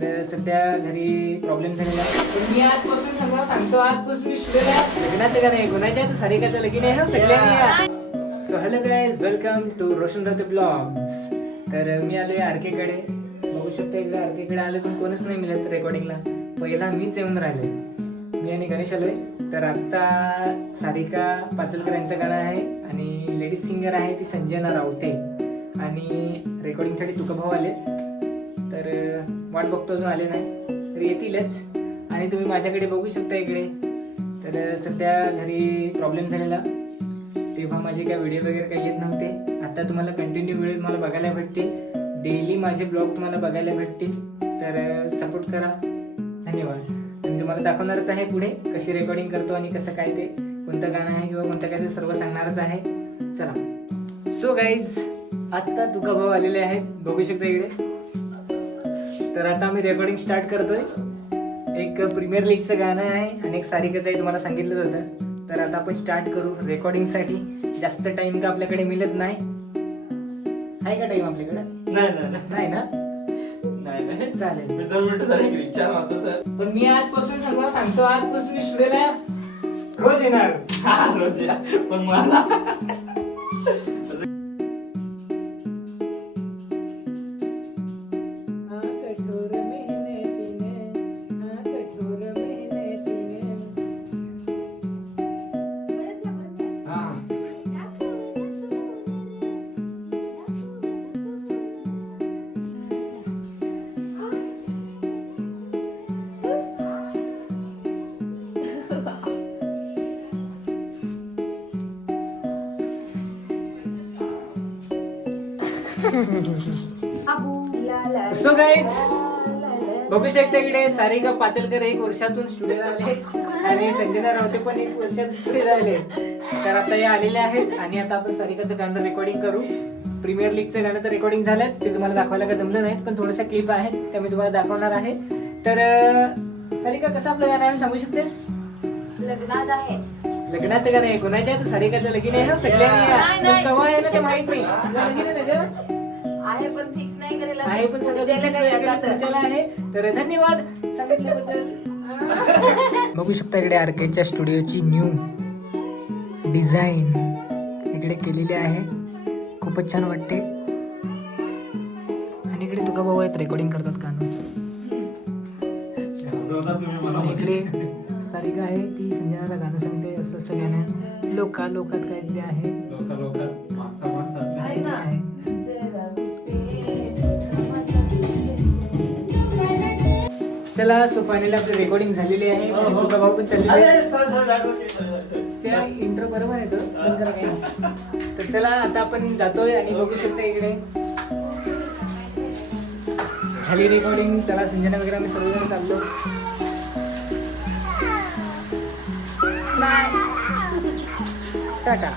तर सध्या घरी प्रॉब्लेम झालेला आहे. पण मी आजपासून सगळं सांगतो, आजपासून मी स्टुडिओला लग्नाचं का नाही, कोणाच्या तर सारिकाचं लगीन आहे सगळ्यांनी. So hello guys, welcome to Roshan Raut blogs. तर मी आलोय आरकेकडे. बघू शकता इकडे आरकेकडे आलो पण कोणच नाही मिळत रेकॉर्डिंगला. पहिला मीच येऊन राहिले. मी आणि गणेश आलोय. तर आता सारिका पाचलकर यांचं गाणं आहे आणि लेडीज सिंगर आहे ती संजना रावते आणि रेकॉर्डिंगसाठी तुका भाऊ आले. तर वाट बघतो अजून आले नाही तर येतीलच. आणि तुम्ही माझ्याकडे बघू शकता इकडे. तर सध्या घरी प्रॉब्लेम झालेला, तेव्हा माझे काय व्हिडिओ वगैरे काही येत नव्हते. आता तुम्हाला कंटिन्यू व्हिडिओ तुम्हाला बघायला भेटतील. डेली माझे ब्लॉग तुम्हाला बघायला भेटतील. तर सपोर्ट करा. धन्यवाद. मी तुम्हाला दाखवणारच आहे पुढे कशी रेकॉर्डिंग करतो आणि कसं काय ते, कोणतं गाणं आहे किंवा कोणतं काय ते सर्व सांगणारच आहे. चला. सो गाईज, आत्ता तुका भाऊ आलेले आहेत, बघू शकता इकडे. तर आता आम्ही रेकॉर्डिंग स्टार्ट करतोय. एक प्रीमियर लीगचं गाणं आहे आणि एक सारिकाचं आहे, तुम्हाला सांगितलं होतं. तर आता आपण स्टार्ट करू रेकॉर्डिंगसाठी. जास्त टाइम का आपल्याकडे मिळत नाही. आहे का टाइम आपल्याकडे? नाही ना? चालेल. मी 2 मिनिटं झाली विचार होतो सर. पण मी आजपासून सगळं सांगतो, आजपासून मी स्टुडिओला रोज येणार. रोज या पण मला सो गाईज, बघू शकता इकडे सारिका पाचलकर 1 वर्षातून स्टुडिओला आले आणि संजना रावते पण 1 वर्षातून स्टुडिओला आले. तर आता हे आलेले आहेत आणि आता आपण सारिकाचं गाणं रेकॉर्डिंग करू. प्रीमियर लीगचं गाणं तर रेकॉर्डिंग झालंच, ते तुम्हाला दाखवायला का जमलं नाही, पण थोड्याशा क्लिप आहेत त्या मी तुम्हाला दाखवणार आहे. तर सारिका, कसं आपलं गाणं आहे सांगू शकतेस? लग्नात आहे. लग्नाचं गाणं आहे, कोणाच्या तर सारिकाचं लगीन आहे सगळ्यांनी. केव्हा आहे ना ते माहित नाही. लगीन आहे ना गं? आहे पण फिक्स नाही करेल आहे पण सगळं पुढच्याला आहे. तर धन्यवाद सांगितल्याबद्दल. बघू शकता इकडे आरकेच्या स्टुडिओची न्यू डिझाईन इकडे केलेली आहे. खूपच छान वाटते. आणि इकडे तुका भाऊ आहेत, रेकॉर्डिंग करतात गाणं. इकडे सारिका आहे, ती संजनाला गाणं सांगते. असं सगळ्यांना लोकात काहीतरी आहे. चला, सो फायनली आपली रेकॉर्डिंग झालेली आहे. तुका भाऊ पण चाललेले आहे. त्या इंट्रो बरोबर आहे तो. तर चला, आता आपण जातोय आणि बघू शकता इकडे झाली रेकॉर्डिंग. चला, संजना वगैरे आम्ही सर्वजण चाललो. टाटा.